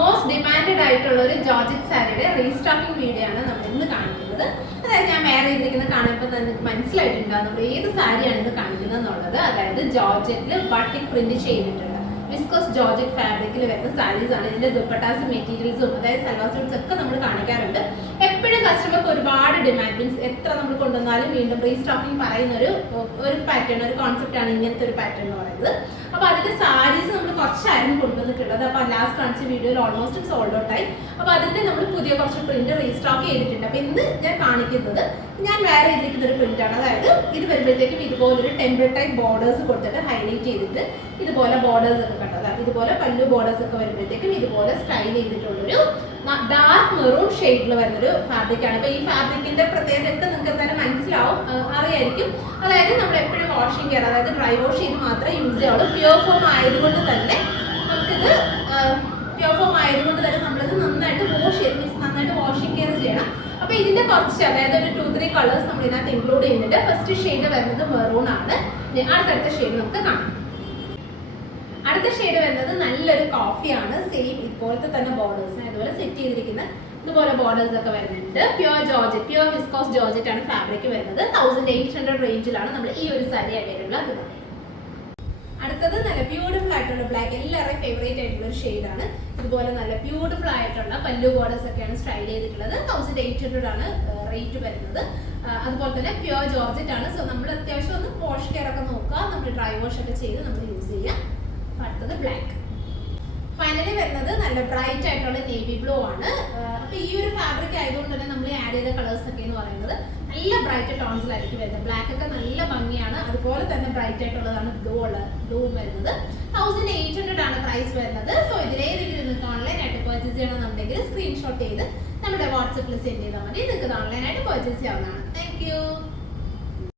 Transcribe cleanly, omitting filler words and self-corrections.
Most demanded ആയിട്ടുള്ള ഒരു georgette സാരിയുടെ റീസ്റ്റോക്കിംഗ് വീഡിയോ ആണ് നമ്മൾ ഇന്ന് കാണിക്കുന്നത്. അതായത് ഞാൻ വേറെ ചെയ്തിരിക്കുന്നത് കാണുമ്പോൾ തന്നെ നിങ്ങൾക്ക് മനസ്സിലായിട്ടുണ്ടാകും നമ്മൾ ഏത് സാരിയാണ് ഇത് കാണിക്കുന്നത് എന്നുള്ളത്. അതായത് ജോർജറ്റിൽ ബട്ടിക് പ്രിന്റ് ചെയ്തിട്ടുണ്ട്, വിസ്കോസ് ജോർജറ്റ് ഫാബ്രിക്കിൽ വരുന്ന സാരീസ് ആണ്. ഇതിന്റെ ദുപ്പട്ടാസ് മെറ്റീരിയൽസും അതായത് സൽവാർ സ്യൂട്ട്സ് ഒക്കെ നമ്മൾ കാണിക്കാറുണ്ട്. എപ്പോഴും കസ്റ്റമർക്ക് ഒരുപാട് ഡിമാൻഡ്, മീൻസ് എത്ര നമ്മൾ കൊണ്ടുവന്നാലും വീണ്ടും റീസ്റ്റോക്കിംഗ് പറയുന്ന ഒരു പാറ്റേൺ, ഒരു കോൺസെപ്റ്റ് ആണ് ഇങ്ങനത്തെ ഒരു പാറ്റേൺ എന്ന് പറയുന്നത്. അപ്പോൾ അതിന്റെ സാരീസ് നമ്മൾ കുറച്ചായിരുന്നു കൊണ്ടുവന്നിട്ടുള്ളത്. അപ്പോൾ ലാസ്റ്റ് കാണിച്ച വീഡിയോയിൽ ഓൾമോസ്റ്റ് സോൾഡ് ഔട്ട് ആയി. അപ്പോൾ അതിന്റെ നമ്മൾ പുതിയ കുറച്ച് പ്രിന്റ് റീസ്റ്റോക്ക് ചെയ്തിട്ടുണ്ട്. അപ്പോൾ ഇന്ന് ഞാൻ കാണിക്കുന്നത് ഞാൻ വേറെ ചെയ്തിരിക്കുന്ന ഒരു പ്രിന്റ് ആണ്. അതായത് ഇത് വരുമ്പോഴത്തേക്കും ഇതുപോലൊരു ടെമ്പിൾ ടൈപ്പ് ബോർഡേഴ്സ് കൊടുത്തിട്ട് ഹൈലൈറ്റ് ചെയ്തിട്ട് ഇതുപോലെ ബോർഡേഴ്സ് ഒക്കെ കണ്ടത്, ഇതുപോലെ പല്ലു ബോർഡേഴ്സ് ഒക്കെ വരുമ്പോഴത്തേക്കും ഇതുപോലെ സ്റ്റൈൽ ചെയ്തിട്ടുള്ളൊരു ഡാർക്ക് മെറൂൺ ഷെയ്ഡിൽ വരുന്നൊരു ഫാബ്രിക് ആണ്. അപ്പോൾ ഈ ഫാബ്രിക്കിന്റെ പ്രത്യേകത നിങ്ങൾക്ക് എന്തായാലും മനസ്സിലാവും, അറിയായിരിക്കും. അതായത് നമ്മൾ എപ്പോഴും വാഷിംഗ് കെയർ, അതായത് ഡ്രൈ വാഷ് ചെയ്ത് മാത്രമേ യൂസ് ചെയ്യാവുള്ളൂ. പ്യുവർ ഫോം ആയതുകൊണ്ട് തന്നെ നമുക്കിത് നമ്മളിത് നന്നായിട്ട് വാഷ് ചെയ്ത്, മീൻസ് നന്നായിട്ട് വാഷിംഗ് കെയർ ചെയ്യണം. അപ്പോൾ ഇതിന്റെ കുറച്ച്, അതായത് ഒരു 2-3 കളേഴ്സ് നമ്മൾ ഇതിനകത്ത് ഇൻക്ലൂഡ് ചെയ്യുന്നുണ്ട്. ഫസ്റ്റ് ഷെയ്ഡ് വരുന്നത് മെറൂൺ ആണ്. അടുത്ത ഷെയ്ഡ് നമുക്ക് കാണാം. അടുത്ത ഷെയ്ഡ് വരുന്നത് നല്ലൊരു കോഫിയാണ്. സെയിം ഇതുപോലത്തെ തന്നെ ബോർഡേഴ്സ് ഇതുപോലെ സെറ്റ് ചെയ്തിരിക്കുന്ന ഇതുപോലെ ബോർഡേഴ്സ് ഒക്കെ വരുന്നുണ്ട്. Pure georgette, pure viscous georgette ആണ് ഫാബ്രിക് വരുന്നത്. 1800 റേഞ്ചിലാണ് നമ്മൾ ഈ ഒരു സാരി അവൈലബിൾ ആക്കുന്നത്. അടുത്തത് നല്ല ബ്യൂട്ടിഫുൾ ആയിട്ടുള്ള ബ്ലാക്ക്, എല്ലാവരുടെയും ഫേവറേറ്റ് ആയിട്ടുള്ള ഒരു ഷെയ്ഡാണ്. ഇതുപോലെ നല്ല ബ്യൂട്ടിഫുൾ ആയിട്ടുള്ള പല്ലു ബോർഡേഴ്സ് ഒക്കെയാണ് സ്റ്റൈൽ ചെയ്തിട്ടുള്ളത്. 1800 ആണ് റേറ്റ് വരുന്നത്. അതുപോലെ തന്നെ പ്യുവർ ജോർജറ്റ് ആണ്. സോ നമ്മൾ അത്യാവശ്യം ഒന്ന് വാഷ് കെയർ ഒക്കെ നോക്കുക, നമ്മൾ ഡ്രൈ വാഷ് ഒക്കെ ചെയ്ത് നമ്മൾ യൂസ് ചെയ്യാം. അടുത്തത് ബ്ലാക്ക്. ഫൈനലി വരുന്നത് നല്ല ബ്രൈറ്റ് ആയിട്ടുള്ള നേവി ബ്ലൂ ആണ്. അപ്പൊ ഈ ഒരു ഫാബ്രിക് ആയതുകൊണ്ട് തന്നെ നമ്മൾ ആഡ് ചെയ്ത കളേഴ്സ് ഒക്കെ എന്ന് പറയുന്നത് നല്ല ബ്രൈറ്റ് ടോൺസിലായിരിക്കും വരുന്നത്. ബ്ലാക്ക് ഒക്കെ നല്ല ഭംഗിയാണ്. അതുപോലെ തന്നെ ബ്രൈറ്റ് ആയിട്ടുള്ളതാണ് ബ്ലൂ വരുന്നത്. 1800 ആണ് പ്രൈസ് വരുന്നത്. സോ ഇതിലേതെങ്കിലും നിങ്ങൾക്ക് ഓൺലൈനായിട്ട് പർച്ചേസ് ചെയ്യണമെന്നുണ്ടെങ്കിൽ സ്ക്രീൻഷോട്ട് ചെയ്ത് നമ്മുടെ വാട്സപ്പിൽ സെൻഡ് ചെയ്താൽ മതി. നിങ്ങൾക്ക് ഓൺലൈനായിട്ട് പർച്ചേസ് ചെയ്യാവുന്നതാണ്. Thank you.